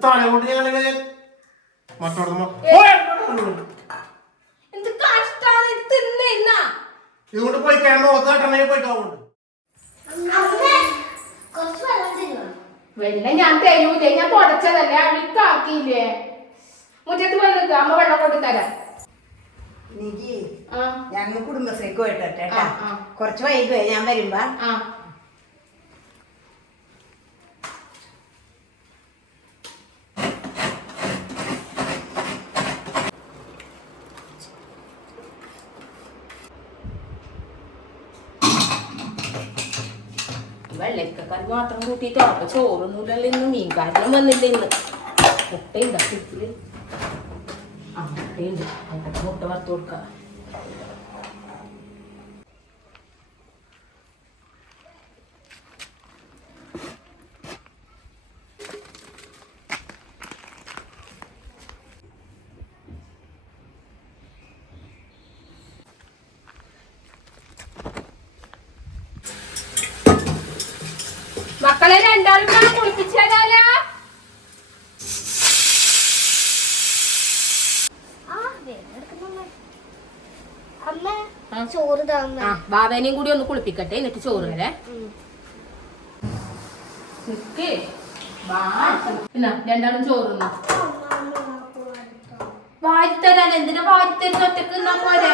തല കൊണ്ട് ഞാൻ മറ്റോടത്തുമ്പോ ഇതുകൊണ്ട് പോയി മോത്താട്ടണെങ്കിൽ പോയിക്കാവുണ്ട്. വെള്ളം ഞാൻ തരൂലേ, ഞാൻ തുടച്ചതല്ലേ, അഴുക്കാക്കിയില്ലേ. മുറ്റത്ത് പോയി നിൽക്കുക, അമ്മ വെള്ളം കൊണ്ട് തരാം. ഞങ്ങൾ കുടുംബശ്രീക്ക് പോയിട്ടെ കുറച്ച് വൈകുവേ ഞാൻ വരുമ്പോ. വെള്ളരിക്കക്കറി മാത്രം കൂട്ടിയിട്ട് അപ്പൊ ചോറൊന്നുമില്ലല്ലോ ഇന്ന്, മീൻകാരനും വന്നില്ല ഇന്ന്. മുട്ടയുണ്ട് ഫ്രിഡ്ജില്, മുട്ടയുണ്ട്, മുട്ട വറുത്ത് കൊടുക്കാം. മക്കളെ രണ്ടാളും കുളിപ്പിച്ചു തരാലോ. ബാബേനെയും കൂടി ഒന്ന് കുളിപ്പിക്കട്ടെ, എന്നിട്ട് ചോറ് വരെ രണ്ടാളും ചോറുന്നു. വാരിത്തരാൻ എന്തിനാ വാരിത്തരുന്ന ഒറ്റക്ക് നിന്നാ പോരെ.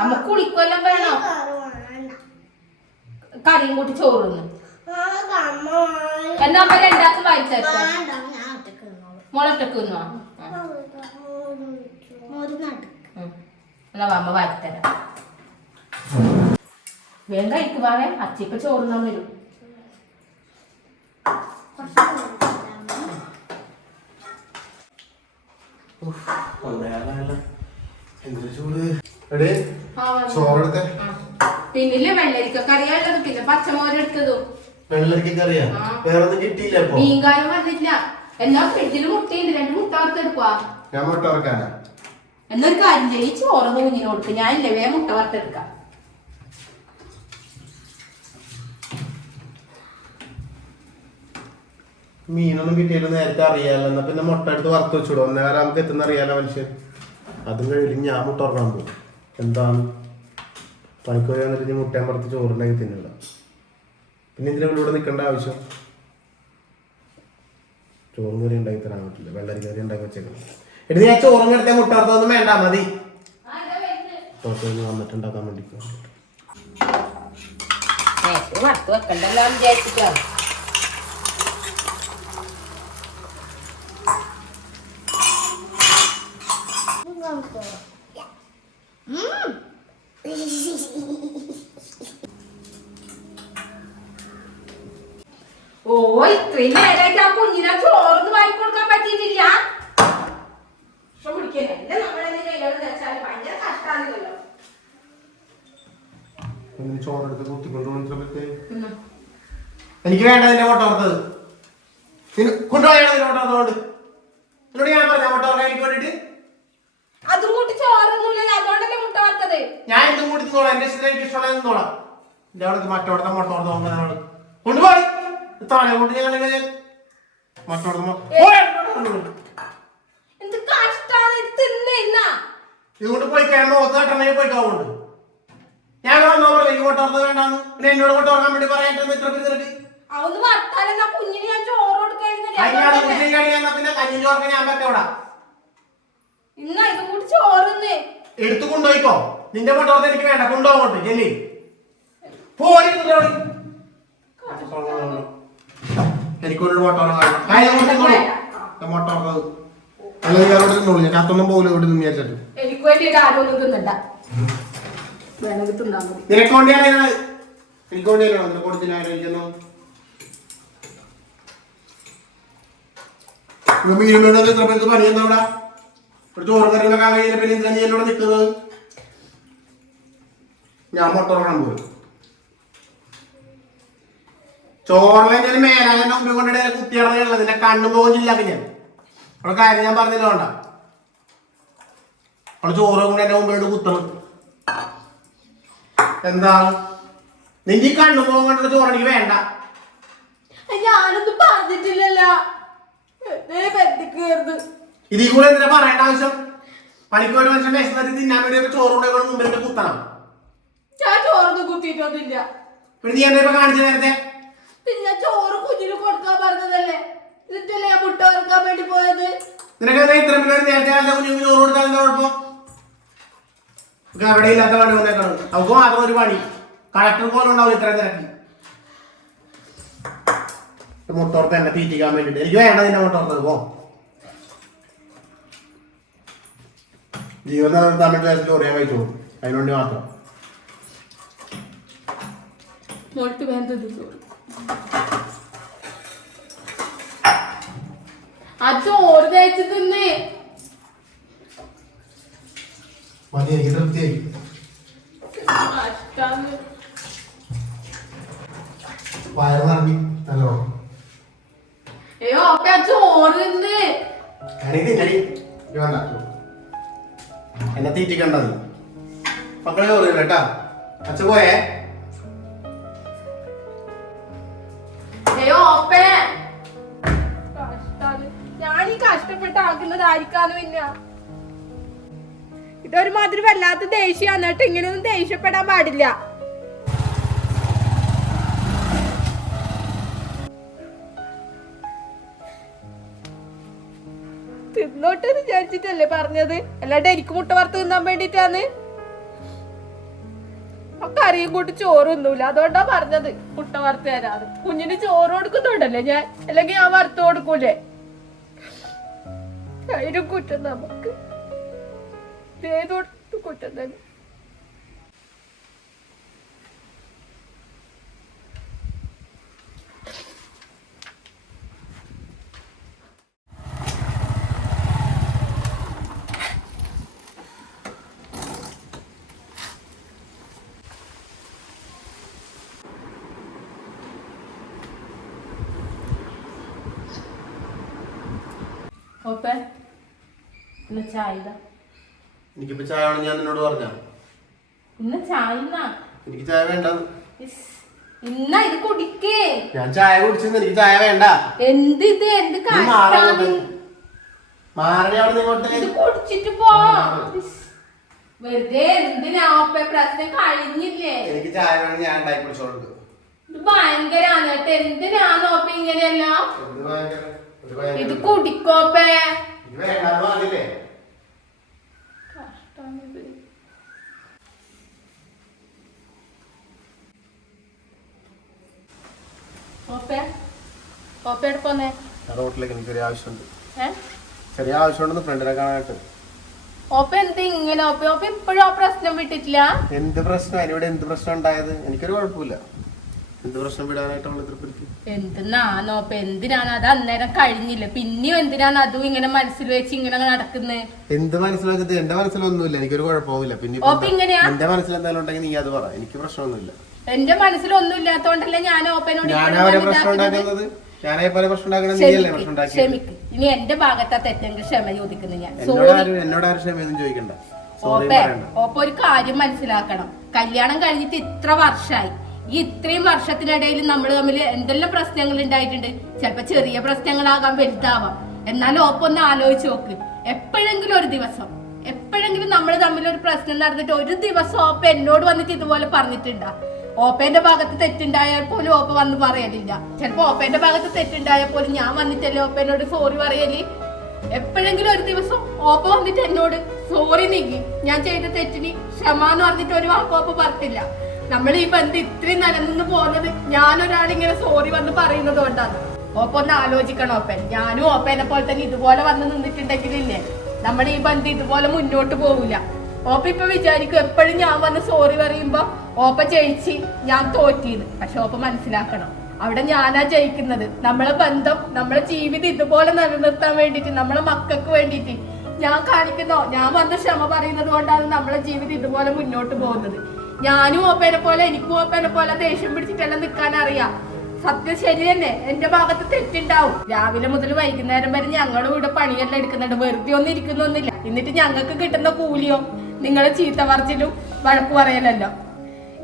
അമ്മ കുളിക്കൊല്ലം വേണോ? കറിയും കൂട്ടി ചോറുന്നു. എന്നാ അമ്മ രണ്ടാൾക്ക് വാരിത്തരാ. മുളട്ടക്ക് നിന്നോ? എന്നാ അമ്മ വാരിത്തരാം. വേഗം കഴിക്കുവാവേ, അച്ചിപ്പ ചോറുന്നാൻ വരും. പിന്നില്ലേ വെള്ളരിക്കറിയാനുള്ളത്, പിന്നെ പച്ചമോരെടുത്തതും. മീൻകാരം വന്നില്ല. എന്നാ ഫ്രിഡ്ജില് മുട്ടയുണ്ട്, 2 മുട്ട വറുത്തെടുക്കുവാ. എന്നൊരു കാര്യം ചെയ്യും, ചോറൊന്ന് കുഞ്ഞിന് കൊടുക്കും. ഞാനില്ലേ വേഗം മുട്ട വറുത്തെടുക്കാം. മീനൊന്നും കിട്ടിയിട്ട് നേരത്തെ അറിയാലോ, എന്നാ പിന്നെ മുട്ട എടുത്ത് വറുത്ത് വെച്ചിടും. ഒന്നേരം നമുക്ക് എത്തുന്ന അറിയാലോ മനുഷ്യൻ. അതും കഴിയില്ല, ഞാൻ മുട്ട ഉറങ്ങാൻ പോകും. എന്താണ് പണിക്ക് പോയി വന്നിട്ട് മുട്ടയും വറുത്ത് ചോറുണ്ടാക്കി തിന്നില്ല. പിന്നെ ഇതിലും ഇവിടെ നിൽക്കേണ്ട ആവശ്യം. ചോറും കറി ഉണ്ടാക്കി തരാൻ പറ്റില്ല, വെള്ളരി കറി ഉണ്ടാക്കി വെച്ചേക്കണം. എടി ഞാൻ ചോറും എടുത്ത മുട്ട വറുത്തൊന്നും വേണ്ട, മതി. പുറത്തുനിന്ന് വന്നിട്ടുണ്ടാക്കാൻ വേണ്ടി വറുത്ത് വെക്കണ്ടല്ലോ വിചാരിച്ചിട്ടാ. ഓ ഇത്രയും നേരമായിട്ട് ആ കുഞ്ഞിനെ ചോറൊന്നും വാരി കൊടുക്കാൻ പറ്റിയിട്ടില്ല. എനിക്ക് വേണ്ട നിന്റെ മുട്ട വറുത്തത്. കൊണ്ടുപോയോണ്ട് എന്നോട് ഞാൻ പറഞ്ഞ മുട്ട വറുക്കാൻ എനിക്ക് വേണ്ടിട്ട്. അതും കൂട്ടി ചോറൊന്നുമില്ലല്ലോ, അതുകൊണ്ടല്ലേ മുട്ട വറുത്തത്. ഞാൻ ഇതും കൂടി തിന്നോളാം, എന്റെ ഇഷ്ടം എനിക്ക് ഇഷ്ടമുള്ള തിന്നോളാം. എന്റെ അവിടെ മറ്റോടത്തെ മുട്ട വറുത്ത കൊണ്ടുപോയി തല കൊണ്ട് ഞങ്ങൾ ഇതുകൊണ്ട് പോയി മോത്താട്ടണെങ്കിൽ പോയിക്കാവുണ്ട്. ഞാൻ വന്നോ പറഞ്ഞു എനിക്ക് മുട്ട വറുത്തത് വേണ്ടാന്ന്. പിന്നെ എന്നോട് മുട്ട വറക്കാൻ വേണ്ടി പറയാൻ ഇത്ര പേര് കുഞ്ഞിന് ഞാൻ ചോറ് കൊടുക്കാൻ പിന്നെ കഞ്ഞി ചോറൊക്കെ ഞാൻ വെക്കവിടാ. ഇന്നാ ഇതും കൂടി ചോറുന്നേ എടുത്തു കൊണ്ടുപോയിക്കോ. നിന്റെ മുട്ട വറുത്ത എനിക്ക് വേണ്ട, കൊണ്ടുപോകോട്ടെ ചെല്ലി പോയി. എനിക്കൊരു മുട്ട മുട്ട വറുത്തത് അല്ലെങ്കിൽ ഞാനോട് തിന്നോളൂ. ഞാൻ കത്തൊന്നും പോലും ഇവിടെ നിന്ന് വിചാരിച്ചിട്ട് എനിക്ക് വേണ്ടിയിട്ട് ആരൊന്നും തിന്നണ്ട. നിനക്ക് വേണ്ടിയാണ് എനിക്ക് വേണ്ടിയല്ലോ നിനക്ക് കൊടുത്തില്ലായിരിക്കുന്നു. മീനും വേണ്ടത് ഇത്ര പേർക്ക് പണിയെന്താ ഇവിടെ? ഒരു ചോറും കറികളൊക്കെ കഴിയില്ല, പിന്നെ എന്തിനാ നീ എന്നോട് നിൽക്കുന്നത്? ഞാൻ മുട്ട ഉറങ്ങാൻ പോയി. ചോറിലെങ്കിലും മേലാകെ മുമ്പിൽ കൊണ്ടിട്ട് കുത്തിയിറങ്ങുള്ളത് നിന്റെ കണ്ണും പോകുന്നില്ല. പിന്നെ അവളെ കാര്യം ഞാൻ പറഞ്ഞില്ല വേണ്ട. അവള് ചോറ് കൊണ്ട് എന്റെ മുമ്പിലോട്ട് കുത്തണം. എന്താ നിന്റെ ഈ കണ്ണും പോകും കണ്ടിട്ട് ചോറ് എനിക്ക് വേണ്ട. ഞാനൊന്നും പറഞ്ഞിട്ടില്ലല്ലോ. ഇതിൽ കൂടെ എന്തിനാ പറയേണ്ട ആവശ്യം? പണിക്കോട് മനുഷ്യൻ വിശന്നിട്ട് തിന്നാൻ വേണ്ടി ചോറുകൂടെ മുമ്പിൽ കുത്തണം. ഞാൻ ചോറൊന്നും കുത്തിയിട്ടൊന്നുമില്ല. പിന്നെ നീ എന്താ ഇപ്പൊ കാണിച്ചു നേരത്തെ? പിന്നെ ചോറ് കുഞ്ഞിന് കൊടുക്കാൻ പറഞ്ഞതല്ലേ, എന്നിട്ടല്ലേ ഞാൻ മുട്ട വറുക്കാൻ വേണ്ടി പോയത്. നിനക്ക് ഇത്ര നേരത്തെ കാലത്തെ കുഞ്ഞു ചോറ് കൊടുത്താൽ എന്താ കുഴപ്പം? അവിടെ ഇല്ലാത്ത പണി വന്നേക്കണം. അവർക്ക് മാത്രം ഒരു പണി. കളക്ടർ പോലെ ഉണ്ടാവും ഇത്രയും തിരക്ക്. മുട്ടോർത്ത് എന്നെ തീറ്റിക്കാൻ വേണ്ടിട്ട് എനിക്ക് വേണ്ട നിന്നെ മുട്ടോർത്തത്. പോ ജീവിതം തമിഴ് ക്ലാസ്സിൽ പറയാൻ കഴിച്ചോളൂ. അതിനുവേണ്ടി മാത്രം ആ ചോറ് തേച്ച് തിന്നേ മതി. എനിക്ക് തൃപ്തിയായി. വയറ് നിറഞ്ഞി നല്ലോ. അയ്യോ അപ്പൊ ആ ചോറ് തിന്ന് വേണ്ട എന്നെ തീറ്റിക്കണ്ടത്. മക്കളെ ചോറ് കേട്ടാ. അച്ഛ പോയേ. ഞാനീ കഷ്ടപ്പെട്ടാക്കുന്നത് പിന്നെ ഇതൊരു മാതിരി വല്ലാത്ത ദേഷ്യം. എന്നിട്ട് ഇങ്ങനെയൊന്നും ദേഷ്യപ്പെടാൻ പാടില്ല. തിന്നോട്ട് വിചാരിച്ചിട്ടല്ലേ പറഞ്ഞത്, അല്ലാണ്ട് എനിക്ക് മുട്ട വറുത്ത് തിന്നാൻ വേണ്ടിട്ടാണ്. ആ കറിയും കൂട്ടി ചോറൊന്നുമില്ല, അതുകൊണ്ടാ പറഞ്ഞത് മുട്ട വറുത്ത് തരാറ്. കുഞ്ഞിന് ചോറ് കൊടുക്കുന്നുണ്ടല്ലേ ഞാൻ, അല്ലെങ്കിൽ ഞാൻ വറുത്ത് കൊടുക്കൂലേ. അതിനും കുറ്റം നമുക്ക്, ഏതോട്ട് കുറ്റം തന്നെ. എനിക്കിപ്പോ ചായ വേണം. ഞാൻ നിന്നോട് പറഞ്ഞ എനിക്ക് ചായ വേണ്ട. ഇത് കുടിക്കേ. ഞാൻ ചായ കുടിച്ചെന്ന് എനിക്ക് ചായ വേണ്ട. കുടിച്ചിട്ട് പോ. വെറുതെ എന്തിനാ പ്രശ്നം കഴിഞ്ഞില്ലേ? എനിക്ക് ചായ വേണം. ഞാൻ ഉണ്ടാക്കി കുടിച്ചോണ്ട്. ഇത് ഭയങ്കരാണ് കേട്ടോ. എന്തിനാണോ ഇങ്ങനെയല്ല? ഇത് കുടിക്കോപ്പേ. റോട്ടിലേക്ക് എനിക്ക് ചെറിയ ആവശ്യമുണ്ട്. ചെറിയ ആവശ്യമുണ്ടെന്ന് ഫ്രണ്ടിനെ കാണാനായിട്ട്. ഇങ്ങനെ ഇപ്പോഴും ആ പ്രശ്നം വിട്ടിട്ടില്ല. എന്ത് പ്രശ്നം? അതിനിവിടെ എന്ത് പ്രശ്നം ഉണ്ടായത്? എനിക്കൊരു കുഴപ്പമില്ല. എന്ത് പ്രശ്നം വിടാനായിട്ടുള്ള എന്തിനാണ് അത് അന്നേരം കഴിഞ്ഞില്ല. പിന്നെയും എന്തിനാണ് അതും ഇങ്ങനെ മനസ്സിൽ വെച്ച് ഇങ്ങനെ നടക്കുന്നത്? എന്ത് മനസ്സിൽ വെച്ചത്? എന്റെ മനസ്സിലൊന്നുമില്ല. എനിക്കൊരു കുഴപ്പമില്ല. പിന്നെ എന്റെ മനസ്സിൽ എന്തായാലും ഉണ്ടെങ്കിൽ നീ അത് പറ. എനിക്ക് പ്രശ്നമൊന്നുമില്ല. എന്റെ മനസ്സിലൊന്നും ഇല്ലാത്തോണ്ടല്ലേ ഞാൻ ഓപ്പനോട് ക്ഷമിക്ക്. ഇനി എന്റെ ഭാഗത്താ തെറ്റെങ്കിൽ ക്ഷമ ചോദിക്കുന്നു ഞാൻ. എന്നോട് ആരും ക്ഷമയൊന്നും ചോദിക്കണ്ട. ഓപ്പ ഒരു കാര്യം മനസ്സിലാക്കണം. കല്യാണം കഴിഞ്ഞിട്ട് ഇത്ര വർഷമായി. ഈ ഇത്രയും വർഷത്തിനിടയിൽ നമ്മൾ തമ്മിൽ എന്തെല്ലാം പ്രശ്നങ്ങൾ ഉണ്ടായിട്ടുണ്ട്. ചിലപ്പോ ചെറിയ പ്രശ്നങ്ങളാകാം, വലുതാവാം. എന്നാലും ഓപ്പൊന്ന് ആലോചിച്ച് നോക്ക്. എപ്പോഴെങ്കിലും നമ്മൾ തമ്മിൽ ഒരു പ്രശ്നം നടന്നിട്ട് ഒരു ദിവസം ഓപ്പ എന്നോട് വന്നിട്ട് ഇതുപോലെ പറഞ്ഞിട്ടുണ്ടാ? ഓപ്പേന്റെ ഭാഗത്ത് തെറ്റുണ്ടായാൽ പോലും ഓപ്പ വന്ന് പറയലില്ല. ചിലപ്പോ ഓപ്പേന്റെ ഭാഗത്ത് തെറ്റുണ്ടായാൽ പോലും ഞാൻ വന്നിട്ടല്ലേ ഓപ്പേനോട് സോറി പറയല്. എപ്പോഴെങ്കിലും ഒരു ദിവസം ഓപ്പ വന്നിട്ട് എന്നോട് സോറി നീക്കി ഞാൻ ചെയ്ത തെറ്റിന് ക്ഷമാന്ന് പറഞ്ഞിട്ട് ഒരു വാക്ക് ഓപ്പ പറഞ്ഞില്ല. നമ്മൾ ഈ ബന്ധം ഇത്രയും നിലനിന്ന് പോകുന്നത് ഞാനൊരാളിങ്ങനെ സോറി വന്ന് പറയുന്നത് കൊണ്ടാണ്. ഓപ്പ ഒന്ന് ആലോചിക്കണം ഓപ്പൻ. ഞാനും ഓപ്പേനെ പോലെ തന്നെ ഇതുപോലെ വന്ന് നിന്നിട്ടുണ്ടെങ്കിലില്ലേ നമ്മുടെ ഈ ബന്ധം ഇതുപോലെ മുന്നോട്ട് പോവില്ല. ഓപ്പ ഇപ്പൊ വിചാരിക്കും എപ്പോഴും ഞാൻ വന്ന് സോറി പറയുമ്പോ ഓപ്പ ജയിച്ച് ഞാൻ തോറ്റിയത്. പക്ഷെ ഓപ്പ മനസ്സിലാക്കണം, അവിടെ ഞാനാ ജയിക്കുന്നത്. നമ്മളെ ബന്ധം, നമ്മളെ ജീവിതം ഇതുപോലെ നിലനിർത്താൻ വേണ്ടിട്ട്, നമ്മളെ മക്കൾക്ക് വേണ്ടിട്ട് ഞാൻ വന്ന് ക്ഷമ പറയുന്നത് കൊണ്ടാണ് നമ്മളെ ജീവിതം ഇതുപോലെ മുന്നോട്ട് പോകുന്നത്. ഞാനും ഓപ്പേനെ പോലെ, എനിക്കും ഓപ്പേനെ പോലെ ദേഷ്യം പിടിച്ചിട്ടെല്ലാം നിൽക്കാൻ അറിയാം. സത്യം ശരി തന്നെ, എന്റെ ഭാഗത്ത് തെറ്റുണ്ടാവും. രാവിലെ മുതൽ വൈകുന്നേരം വരെ ഞങ്ങളും ഇവിടെ പണിയെല്ലാം എടുക്കുന്നുണ്ട്. വെറുതെ ഒന്നും ഇരിക്കുന്നൊന്നുമില്ല. എന്നിട്ട് ഞങ്ങൾക്ക് കിട്ടുന്ന കൂലിയോ നിങ്ങളെ ചീത്ത പറിച്ചിലും വഴക്ക് പറയലല്ലോ.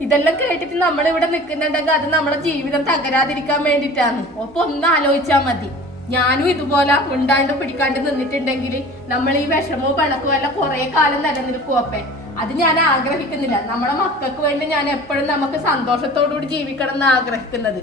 ഇതെല്ലാം കേട്ടിട്ട് നമ്മളിവിടെ നിൽക്കുന്നുണ്ടെങ്കിൽ അത് നമ്മളെ ജീവിതം തകരാതിരിക്കാൻ വേണ്ടിയിട്ടാണ്. ഒപ്പം ഒന്ന് ആലോചിച്ചാൽ മതി. ഞാനും ഇതുപോലെ ഉണ്ടാണ്ട് പിടിക്കാണ്ട് നിന്നിട്ടുണ്ടെങ്കിൽ നമ്മൾ ഈ വിഷമവും പിണക്കും എല്ലാം കുറെ കാലം നിലനിൽക്കും അപ്പേ. അത് ഞാൻ ആഗ്രഹിക്കുന്നില്ല. നമ്മളെ മക്കൾക്ക് വേണ്ടി ഞാൻ എപ്പോഴും നമുക്ക് സന്തോഷത്തോടുകൂടി ജീവിക്കണം എന്ന് ആഗ്രഹിക്കുന്നത്.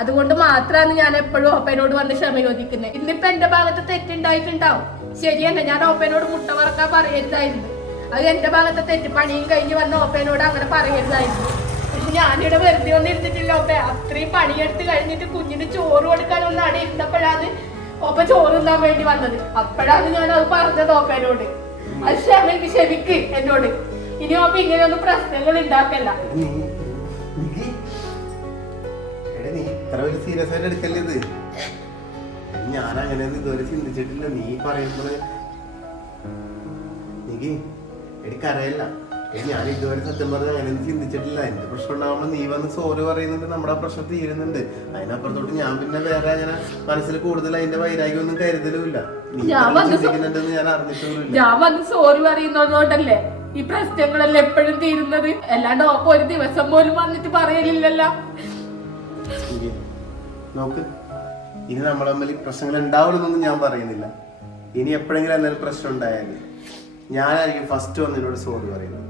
അതുകൊണ്ട് മാത്രമാണ് ഞാൻ എപ്പോഴും ഓപ്പനോട് വന്ന് ക്ഷമ ചോദിക്കുന്നത്. ഇന്നിപ്പോ എന്റെ ഭാഗത്ത് തെറ്റുണ്ടായിട്ടുണ്ടാവും, ശരിയല്ല. ഞാൻ ഓപ്പനോട് മുട്ട വറക്കാൻ പറയരുതായിരുന്നു. അത് എന്റെ ഭാഗത്തെ തെറ്റ്. പണിയും കഴിഞ്ഞ് വന്ന ഓപ്പനോട് അങ്ങനെ പറയരുതായിരുന്നു. പക്ഷെ ഞാനിവിടെ വെറുതെ ഒന്നും ഇരുന്നിട്ടില്ല ഓപ്പ. അത്രയും പണിയെടുത്ത് കഴിഞ്ഞിട്ട് കുഞ്ഞിന് ചോറ് കൊടുക്കാനൊന്നും അവിടെ ഇരുന്നപ്പോഴാണ് ഓപ്പ ചോറ് തിന്നാൻ വേണ്ടി വന്നത്. അപ്പോഴാണ് ഞാൻ അത് പറഞ്ഞത് ഓപ്പനോട്. അത് ക്ഷമിക്ക് എന്നോട്. ഇനി ഓപ്പ ഇങ്ങനെയൊന്നും പ്രശ്നങ്ങൾ ഉണ്ടാക്കല്ല. നീ ഇത്ര വലിയ സീരിയസ് ആയിട്ട് എടുക്കല്ലേ ഇത്? ഞാൻ അങ്ങനെയൊന്നും ഇതുവരെ ചിന്തിച്ചിട്ടില്ല. നീ പറയുമ്പോൾ എനിക്ക് എനിക്കറിയില്ല. ഞാൻ ഇതുവരെ സത്യം പറഞ്ഞാൽ അങ്ങനെയൊന്നും ചിന്തിച്ചിട്ടില്ല. എന്റെ പ്രശ്നം ഉണ്ടാവുമ്പോൾ നീ വന്ന് സോറി പറയുന്നുണ്ട്, നമ്മുടെ പ്രശ്നം തീരുന്നുണ്ട്. അതിനപ്പുറത്തോട്ട് ഞാൻ പിന്നെ വേറെ അങ്ങനെ മനസ്സിൽ കൂടുതൽ അതിന്റെ വൈരാഗ്യം ഒന്നും കരുതലുമില്ല. നീ ചിന്തിക്കുന്നുണ്ടെന്ന് ഞാൻ അറിഞ്ഞിട്ടുമില്ല. ഞാൻ വന്ന് സോറി പറയുന്നതുകൊണ്ടല്ലേ ഈ പ്രശ്നങ്ങളെല്ലാം എപ്പോഴും തീരുന്നത്. അല്ലാണ്ട് ഓപ്പ ഒരു ദിവസം പോലും വന്നിട്ട് പറയലില്ലല്ലോ. നോക്ക്, ഇനി നമ്മൾ തമ്മിൽ പ്രശ്നങ്ങൾ ഉണ്ടാവുമെന്നൊന്നും ഞാൻ പറയുന്നില്ല. ഇനി എപ്പോഴെങ്കിലും എന്തെങ്കിലും പ്രശ്നം ഉണ്ടായാൽ ഞാനായിരിക്കും ഫസ്റ്റ് വന്ന് എന്നോട് സോറി പറയുന്നത്.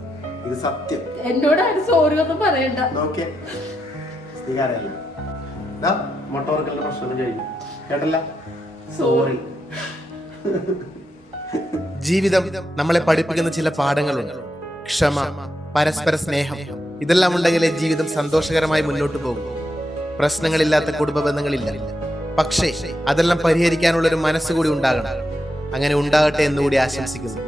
ഇത് സത്യം. എന്നോട് ആരും സോറി ഒന്നും പറയണ്ട. നോക്കിയേ, സ്ഥികാരല്ല മൊട്ടവർക്കലിന്റെ പ്രശ്നം കഴിഞ്ഞു കേട്ടല്ല. സോറി. ജീവിതം നമ്മളെ പഠിപ്പിക്കുന്ന ചില പാഠങ്ങളുണ്ട്. ക്ഷമ, പരസ്പര സ്നേഹം, ഇതെല്ലാം ഉണ്ടെങ്കിലേ ജീവിതം സന്തോഷകരമായി മുന്നോട്ട് പോകും. പ്രശ്നങ്ങളില്ലാത്ത കുടുംബ ബന്ധങ്ങളില്ല. പക്ഷേ അതെല്ലാം പരിഹരിക്കാനുള്ള ഒരു മനസ്സുകൂടി ഉണ്ടാകണം. അങ്ങനെ ഉണ്ടാകട്ടെ എന്നുകൂടി ആശംസിക്കുന്നു.